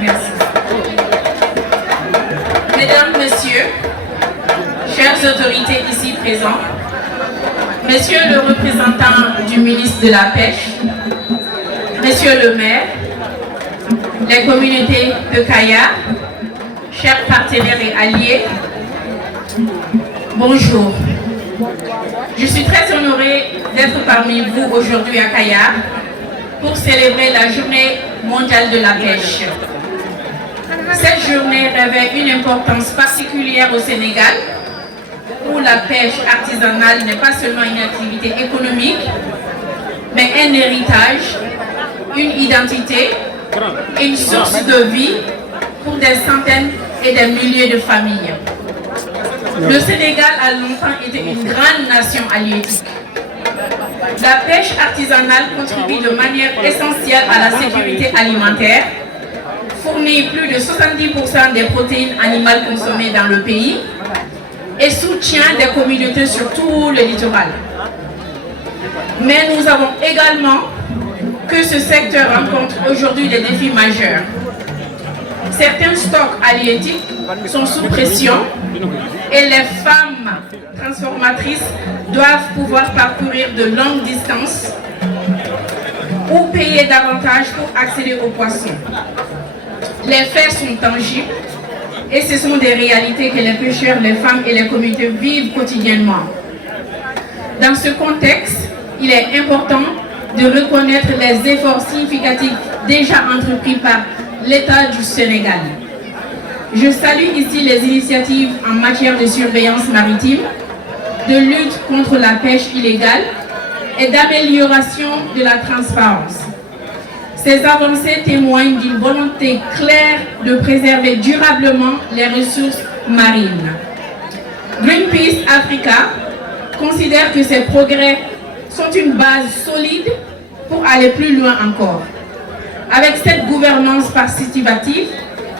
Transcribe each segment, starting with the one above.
Merci. Mesdames, Messieurs, chères autorités ici présentes, Monsieur le représentant du ministre de la Pêche, Monsieur le maire, les communautés de Kayar, chers partenaires et alliés, bonjour. Je suis très honorée d'être parmi vous aujourd'hui à Kayar pour célébrer la Journée mondiale de la pêche. Cette journée revêt une importance particulière au Sénégal, où la pêche artisanale n'est pas seulement une activité économique, mais un héritage, une identité, une source de vie pour des centaines et des milliers de familles. Le Sénégal a longtemps été une grande nation halieutique. La pêche artisanale contribue de manière essentielle à la sécurité alimentaire, fournit plus de 70% des protéines animales consommées dans le pays et soutient des communautés sur tout le littoral. Mais nous avons également que ce secteur rencontre aujourd'hui des défis majeurs. Certains stocks halieutiques sont sous pression et les femmes transformatrices doivent pouvoir parcourir de longues distances ou payer davantage pour accéder aux poissons. Les faits sont tangibles et ce sont des réalités que les pêcheurs, les femmes et les communautés vivent quotidiennement. Dans ce contexte, il est important de reconnaître les efforts significatifs déjà entrepris par l'État du Sénégal. Je salue ici les initiatives en matière de surveillance maritime, de lutte contre la pêche illégale et d'amélioration de la transparence. Ces avancées témoignent d'une volonté claire de préserver durablement les ressources marines. Greenpeace Africa considère que ces progrès sont une base solide pour aller plus loin encore. Avec cette gouvernance participative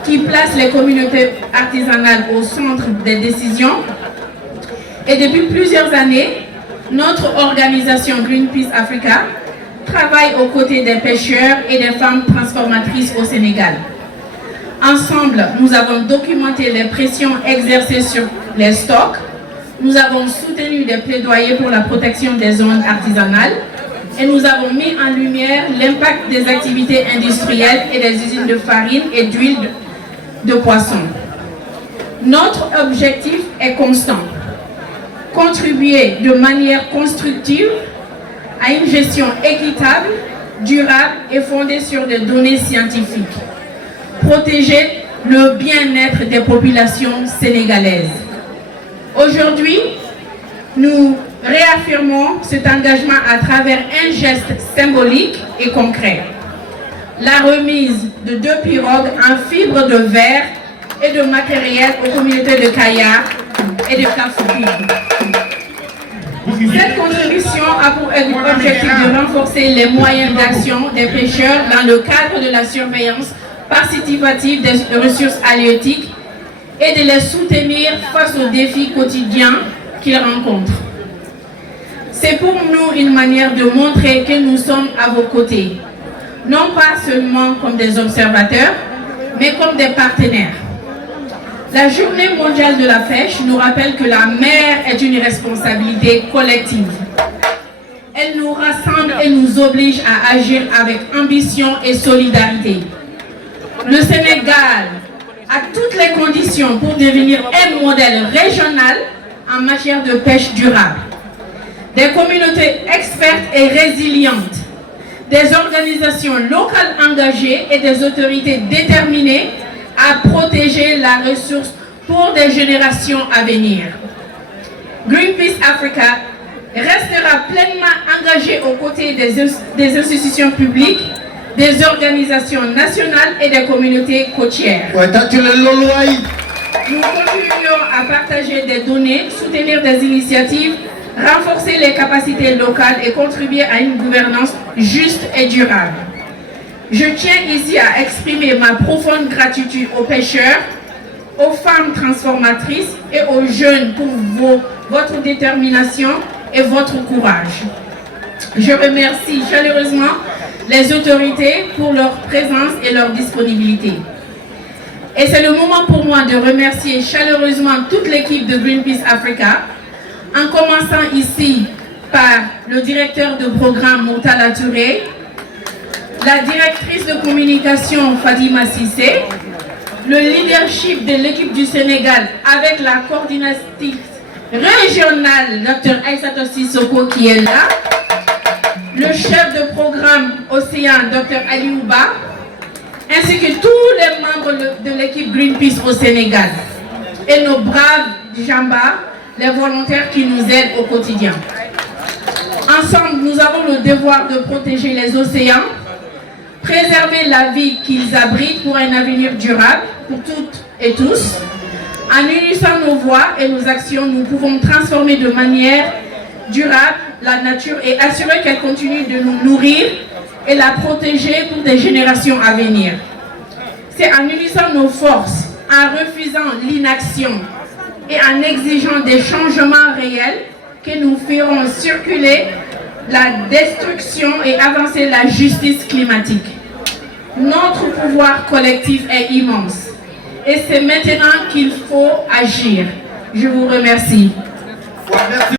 qui place les communautés artisanales au centre des décisions, et depuis plusieurs années, notre organisation Greenpeace Africa travaille aux côtés des pêcheurs et des femmes transformatrices au Sénégal. Ensemble, nous avons documenté les pressions exercées sur les stocks, nous avons soutenu des plaidoyers pour la protection des zones artisanales et nous avons mis en lumière l'impact des activités industrielles et des usines de farine et d'huile de poisson. Notre objectif est constant: contribuer de manière constructive à une gestion équitable, durable et fondée sur des données scientifiques. Protéger le bien-être des populations sénégalaises. Aujourd'hui, nous réaffirmons cet engagement à travers un geste symbolique et concret. La remise de 2 pirogues en fibre de verre et de matériel aux communautés de Kayar et de Kafouki. Cette contribution a pour objectif de renforcer les moyens d'action des pêcheurs dans le cadre de la surveillance participative des ressources halieutiques et de les soutenir face aux défis quotidiens qu'ils rencontrent. C'est pour nous une manière de montrer que nous sommes à vos côtés, non pas seulement comme des observateurs, mais comme des partenaires. La Journée mondiale de la pêche nous rappelle que la mer est une responsabilité collective. Elle nous rassemble et nous oblige à agir avec ambition et solidarité. Le Sénégal a toutes les conditions pour devenir un modèle régional en matière de pêche durable. Des communautés expertes et résilientes, des organisations locales engagées et des autorités déterminées à protéger la ressource pour des générations à venir. Greenpeace Africa restera pleinement engagé aux côtés des institutions publiques, des organisations nationales et des communautés côtières. Nous continuerons à partager des données, soutenir des initiatives, renforcer les capacités locales et contribuer à une gouvernance juste et durable. Je tiens ici à exprimer ma profonde gratitude aux pêcheurs, aux femmes transformatrices et aux jeunes pour votre détermination et votre courage. Je remercie chaleureusement les autorités pour leur présence et leur disponibilité. Et c'est le moment pour moi de remercier chaleureusement toute l'équipe de Greenpeace Africa, en commençant ici par le directeur de programme Murtala Touré, la directrice de communication Fadima Sissé, le leadership de l'équipe du Sénégal avec la coordinatrice régionale Dr Aïssatou Sissoko qui est là, le chef de programme Océan Dr Aliouba, ainsi que tous les membres de l'équipe Greenpeace au Sénégal et nos braves Jamba, les volontaires qui nous aident au quotidien. Ensemble, nous avons le devoir de protéger les océans, préserver la vie qu'ils abritent pour un avenir durable pour toutes et tous. En unissant nos voix et nos actions, nous pouvons transformer de manière durable la nature et assurer qu'elle continue de nous nourrir et la protéger pour des générations à venir. C'est en unissant nos forces, en refusant l'inaction et en exigeant des changements réels que nous ferons circuler la destruction et avancer la justice climatique. Notre pouvoir collectif est immense et c'est maintenant qu'il faut agir. Je vous remercie.